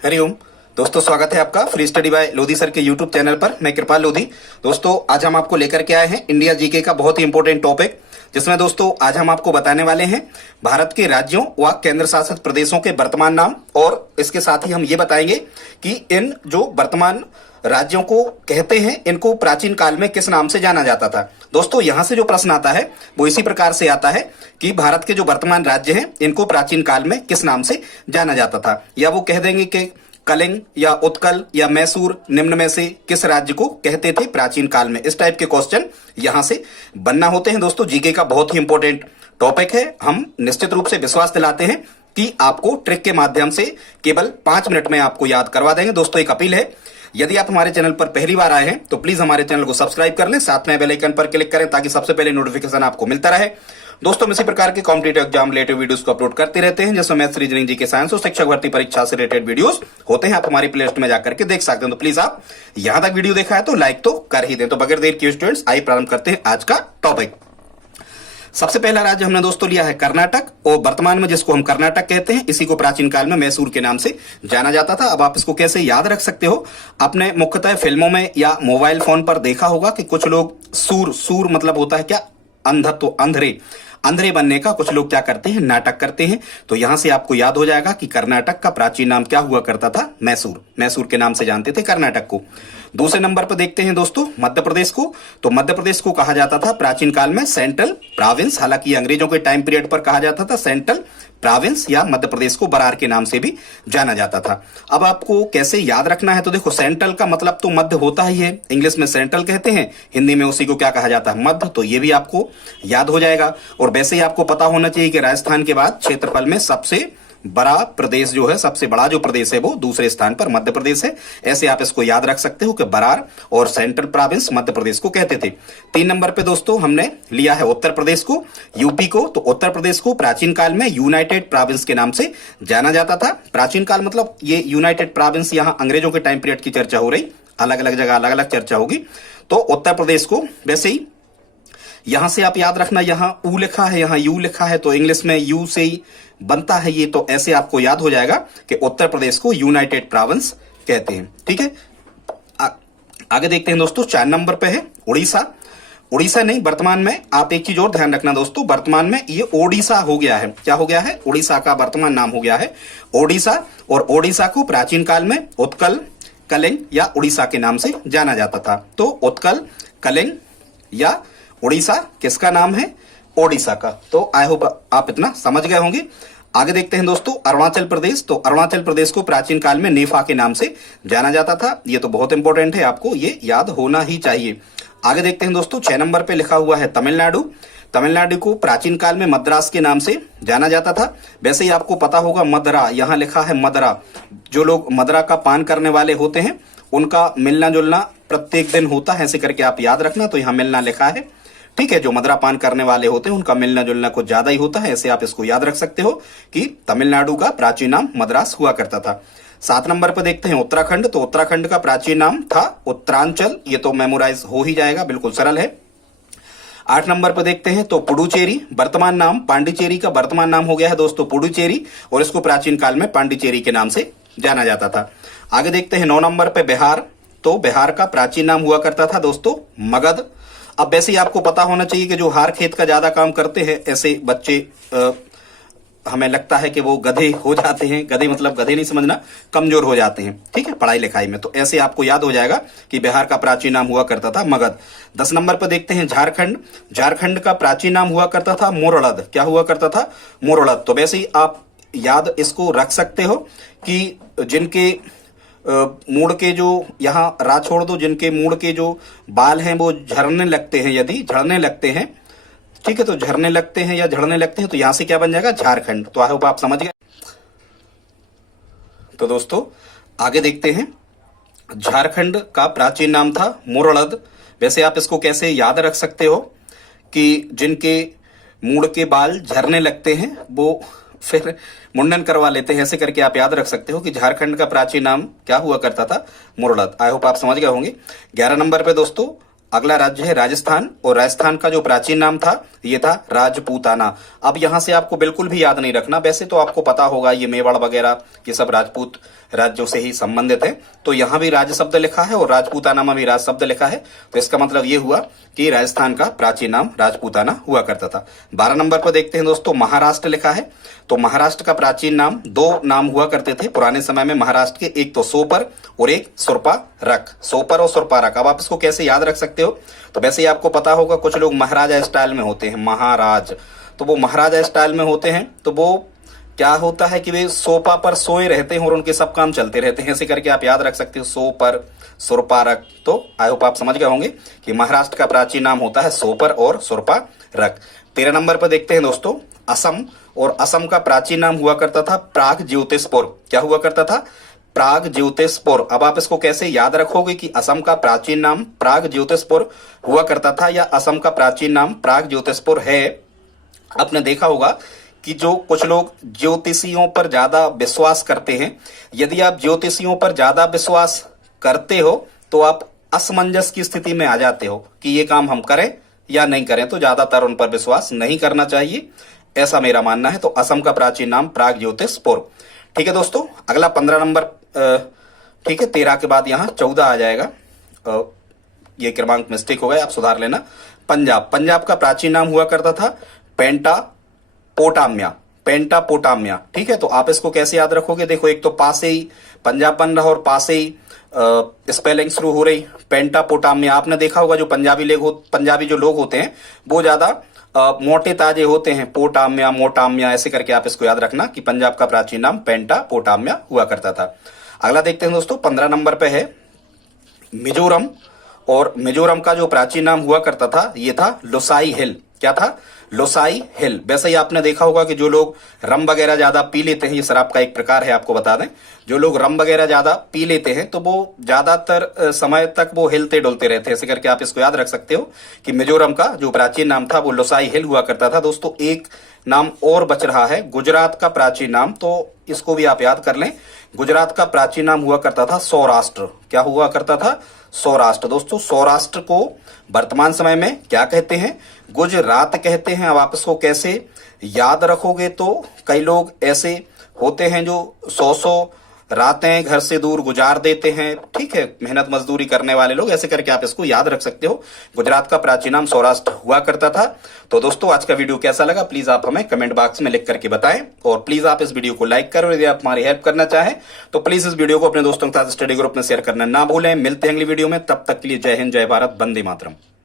हरिओम दोस्तों, स्वागत है आपका free study bye Lodhi sir के यूट्यूब चैनल पर। मैं कृपाल लोधी। दोस्तों, आज हम आपको लेकर के आए हैं इंडिया जीके का बहुत ही इंपॉर्टेंट टॉपिक, जिसमें दोस्तों आज हम आपको बताने वाले हैं भारत के राज्यों व केंद्र शासित प्रदेशों के वर्तमान नाम, और इसके साथ ही हम ये बताएंगे कि इन जो वर्तमान राज्यों को कहते हैं इनको प्राचीन काल में किस नाम से जाना जाता था। दोस्तों, यहां से जो प्रश्न आता है वो इसी प्रकार से आता है कि भारत के जो वर्तमान राज्य हैं इनको प्राचीन काल में किस नाम से जाना जाता था, या वो कह देंगे कि कलिंग या उत्कल या मैसूर निम्न में से किस राज्य को कहते थे प्राचीन काल में। इस टाइप के क्वेश्चन यहां से बनना होते हैं। दोस्तों, जीके का बहुत ही इंपॉर्टेंट टॉपिक है। हम निश्चित रूप से विश्वास दिलाते हैं कि आपको ट्रिक के माध्यम से केवल 5 मिनट में आपको याद करवा देंगे। दोस्तों, एक अपील है, यदि आप हमारे चैनल पर पहली बार आए हैं तो प्लीज हमारे चैनल को सब्सक्राइब कर लें, साथ में बेल आइकन पर क्लिक करें ताकि सबसे पहले नोटिफिकेशन आपको मिलता रहे। दोस्तों, हम इसी प्रकार के कॉम्पिटिटिव एग्जाम रिलेटेड वीडियोस को अपलोड करते रहते हैं, जिसमें मैथ्स, रीजनिंग, जीके, साइंस और शिक्षक भर्ती परीक्षा से रिलेटेड वीडियोस होते हैं। आप हमारी प्लेलिस्ट में जाकर के देख सकते हैं। तो प्लीज आप यहां तक वीडियो देखा है तो लाइक तो कर ही दें। तो बगैर देर किए स्टूडेंट्स, आइए प्रारंभ करते हैं आज का टॉपिक। सबसे पहला राज्य हमने दोस्तों लिया है कर्नाटक, और वर्तमान में जिसको हम कर्नाटक कहते हैं इसी को प्राचीन काल में मैसूर के नाम से जाना जाता था। अब आप इसको कैसे याद रख सकते हो, आपने मुख्यतः फिल्मों में या मोबाइल फोन पर देखा होगा कि कुछ लोग सूर मतलब होता है क्या, अंधत्व, अंधे बनने का कुछ लोग क्या करते हैं, नाटक करते हैं। तो यहां से आपको याद हो जाएगा कि कर्नाटक का प्राचीन नाम क्या हुआ करता था, मैसूर के नाम से जानते थे कर्नाटक को। दूसरे नंबर पर देखते हैं दोस्तों मध्य प्रदेश को। तो मध्य प्रदेश को कहा जाता था प्राचीन काल में सेंट्रल प्रोविंस, हालांकि अंग्रेजों के टाइम पीरियड पर कहा जाता था सेंट्रल प्रोविंस, या मध्य प्रदेश को बरार के नाम से भी जाना जाता था। अब आपको कैसे याद रखना है, तो देखो सेंट्रल का मतलब तो मध्य होता ही है, इंग्लिश में सेंट्रल कहते हैं, हिंदी में उसी को क्या कहा जाता है, मध्य। तो ये भी आपको याद हो जाएगा। और वैसे ही आपको पता होना चाहिए कि राजस्थान के बाद क्षेत्रफल में सबसे बड़ा प्रदेश जो है, सबसे बड़ा जो प्रदेश है वो दूसरे स्थान पर मध्य प्रदेश है। ऐसे आप इसको याद रख सकते हो कि बरार और सेंट्रल प्रोविंस मध्य प्रदेश को कहते थे। 3 नंबर पे दोस्तों हमने लिया है उत्तर प्रदेश को, यूपी को। तो उत्तर प्रदेश को प्राचीन काल में यूनाइटेड प्रोविंस के नाम से जाना जाता था। प्राचीन काल मतलब ये यूनाइटेड प्रोविंस, यहां अंग्रेजों के टाइम पीरियड की चर्चा हो रही, अलग अलग जगह अलग अलग चर्चा होगी। तो उत्तर प्रदेश को, वैसे ही यहां से आप याद रखना, यहां ऊ लिखा है, यहां यू लिखा है, तो इंग्लिश में यू से ही बनता है ये। तो ऐसे आपको याद हो जाएगा कि उत्तर प्रदेश को यूनाइटेड प्रोविंस कहते हैं। ठीक है, आगे देखते हैं दोस्तों। 4 नंबर पे है उड़ीसा। उड़ीसा नहीं, वर्तमान में आप एक चीज और ध्यान रखना दोस्तों, वर्तमान में ये ओडिशा हो गया है। क्या हो गया है, उड़ीसा का वर्तमान नाम हो गया है ओडिशा। और ओडिशा को प्राचीन काल में उत्कल, कलिंग या उड़ीसा के नाम से जाना जाता था। तो उत्कल, कलिंग या उड़ीसा किसका नाम है, ओडिशा का। तो आई होप आप इतना समझ गए होंगे। आगे देखते हैं दोस्तों अरुणाचल प्रदेश। तो अरुणाचल प्रदेश को प्राचीन काल में नेफा के नाम से जाना जाता था। ये तो बहुत इंपॉर्टेंट है, आपको ये याद होना ही चाहिए। आगे देखते हैं दोस्तों 6 नंबर पे लिखा हुआ है तमिलनाडु। तमिलनाडु को प्राचीन काल में मद्रास के नाम से जाना जाता था। वैसे ही आपको पता होगा मदरा, यहां लिखा है मदरा। जो लोग मदरा का पान करने वाले होते हैं उनका मिलना जुलना प्रत्येक दिन होता है, ऐसे करके आप याद रखना। तो यहां मिलना लिखा है, ठीक है। जो मदरा पान करने वाले होते हैं उनका मिलना जुलना कुछ ज्यादा ही होता है, ऐसे आप इसको याद रख सकते हो कि तमिलनाडु का प्राचीन नाम मद्रास हुआ करता था। 7 नंबर पर देखते हैं उत्तराखंड। तो उत्तराखंड का प्राचीन नाम था उत्तरांचल। ये तो मेमोराइज हो ही जाएगा, बिल्कुल सरल है। 8 नंबर पर देखते हैं तो पुडुचेरी, वर्तमान नाम पांडिचेरी का वर्तमान नाम हो गया है दोस्तों पुडुचेरी, और इसको प्राचीन काल में पांडिचेरी के नाम से जाना जाता था। आगे देखते हैं 9 नंबर पे बिहार। तो बिहार का प्राचीन नाम हुआ करता था दोस्तों मगध। अब वैसे ही आपको पता होना चाहिए कि जो हार खेत का ज्यादा काम करते हैं ऐसे बच्चे हमें लगता है कि वो गधे हो जाते हैं। गधे मतलब गधे नहीं समझना, कमजोर हो जाते हैं, ठीक है, पढ़ाई लिखाई में। तो ऐसे आपको याद हो जाएगा कि बिहार का प्राचीन नाम हुआ करता था मगध। 10 नंबर पर देखते हैं झारखंड। झारखंड का प्राचीन नाम हुआ करता था मोरड़द। क्या हुआ करता था, मोरड़द। तो वैसे ही आप याद इसको रख सकते हो कि जिनके मूड के जो, यहाँ रा छोड़ दो, जिनके मूड के जो बाल हैं वो झड़ने लगते हैं, यदि झड़ने लगते हैं, ठीक है, तो झड़ने लगते हैं या झड़ने लगते हैं, तो यहां से क्या बन जाएगा, झारखंड। तो आई होप आप समझ गए। तो दोस्तों आगे देखते हैं, झारखंड का प्राचीन नाम था मोरड़द। वैसे आप इसको कैसे याद रख सकते हो कि जिनके मूड के बाल झड़ने लगते हैं वो फिर मुंडन करवा लेते हैं, ऐसे करके आप याद रख सकते हो कि झारखंड का प्राचीन नाम क्या हुआ करता था, मोरड़द। आई होप आप समझ गए होंगे। 11 नंबर पे दोस्तों अगला राज्य है राजस्थान, और राजस्थान का जो प्राचीन नाम था ये था राजपूताना। अब यहां से आपको बिल्कुल भी याद नहीं रखना, वैसे तो आपको पता होगा ये मेवाड़ वगैरह ये सब राजपूत राज्यों से ही संबंधित है, तो यहां भी राज शब्द लिखा है और राजपूताना में भी राज शब्द लिखा है, तो इसका मतलब ये हुआ कि राजस्थान का प्राचीन नाम राजपूताना हुआ करता था। 12 नंबर पर देखते हैं दोस्तों, महाराष्ट्र लिखा है। तो महाराष्ट्र का प्राचीन नाम, दो नाम हुआ करते थे पुराने समय में महाराष्ट्र के, एक तो सोपर और एक सुरपारक। सोपर और सुरपारक, अब आप इसको कैसे याद रख सकते हो, तो वैसे ही आपको पता होगा कुछ लोग महाराजा स्टाइल में होते हैं, महाराज, तो वो महाराजा स्टाइल में होते हैं, तो वो क्या होता है कि वे सोपा पर सोए रहते हैं और उनके सब काम चलते रहते हैं, ऐसे करके आप याद रख सकते हो, सोपर सुरपारक। तो आई होप आप समझ गए होंगे कि महाराष्ट्र का प्राचीन नाम होता है सोपर और सुरपारक। 13 नंबर पर देखते हैं दोस्तों, असम, और असम का प्राचीन नाम हुआ करता था प्रागज्योतिषपुर। क्या हुआ करता था? प्रागज्योतिषपुर। अब आप इसको कैसे याद रखोगे कि असम का प्राचीन नाम प्रागज्योतिषपुर हुआ करता था या असम का प्राचीन नाम प्रागज्योतिषपुर है? आपने देखा होगा कि जो कुछ लोग ज्योतिषियों पर ज्यादा विश्वास करते हैं, यदि आप ज्योतिषियों पर ज्यादा विश्वास करते हो तो आप असमंजस की स्थिति में आ जाते हो कि ये काम हम करें या नहीं करें, तो ज्यादातर उन पर विश्वास नहीं करना चाहिए, ऐसा मेरा मानना है। तो असम का प्राचीन नाम प्रागज्योतिषपुर। ठीक है दोस्तों, अगला 15 नंबर, ठीक है 13 के बाद यहाँ 14 आ जाएगा, ये क्रमांक मिस्टेक हो गया, आप सुधार लेना। पंजाब, पंजाब का प्राचीन नाम हुआ करता था पेंटापोटामिया, पेंटापोटामिया। ठीक है, तो आप इसको कैसे याद रखोगे? देखो, एक तो पास से ही पंजाब बन रहा और पास से ही स्पेलिंग शुरू हो रही, पेंटापोटामिया। आपने देखा होगा जो पंजाबी जो लोग होते हैं वो ज्यादा मोटे ताजे होते हैं, पोटामिया मोटामिया ऐसे करके आप इसको याद रखना कि पंजाब का प्राचीन नाम पेंटापोटामिया हुआ करता था। अगला देखते हैं दोस्तों, 15 नंबर पे है मिजोरम, और मिजोरम का जो प्राचीन नाम हुआ करता था ये था लोसाई हिल। क्या था? लोसाई हिल। वैसे ही आपने देखा होगा कि जो लोग रम वगैरह ज्यादा पी लेते हैं, ये शराब का एक प्रकार है, आपको बता दें, जो लोग रम वगैरह ज्यादा पी लेते हैं तो वो ज्यादातर समय तक वो हिलते डुलते रहते हैं, ऐसे करके आप इसको याद रख सकते हो कि मिजोरम का जो प्राचीन नाम था वो लोसाई हिल हुआ करता था। दोस्तों एक नाम और बच रहा है, गुजरात का प्राचीन नाम, तो इसको भी आप याद कर लें। गुजरात का प्राचीन नाम हुआ करता था सौराष्ट्र। क्या हुआ करता था? सौराष्ट्र। दोस्तों सौराष्ट्र को वर्तमान समय में क्या कहते हैं? गुजरात कहते हैं। अब आप इसको कैसे याद रखोगे? तो कई लोग ऐसे होते हैं जो 100 रातें घर से दूर गुजार देते हैं, ठीक है, मेहनत मजदूरी करने वाले लोग, ऐसे करके आप इसको याद रख सकते हो। गुजरात का प्राचीन नाम सौराष्ट्र हुआ करता था। तो दोस्तों आज का वीडियो कैसा लगा प्लीज आप हमें कमेंट बॉक्स में लिख करके बताएं, और प्लीज आप इस वीडियो को लाइक करो। यदि आप हमारी हेल्प करना चाहें तो प्लीज इस वीडियो को अपने दोस्तों के साथ स्टडी ग्रुप में शेयर करना ना भूलें। मिलते हैं अगली वीडियो में, तब तक के लिए जय हिंद, जय भारत, वंदे मातरम।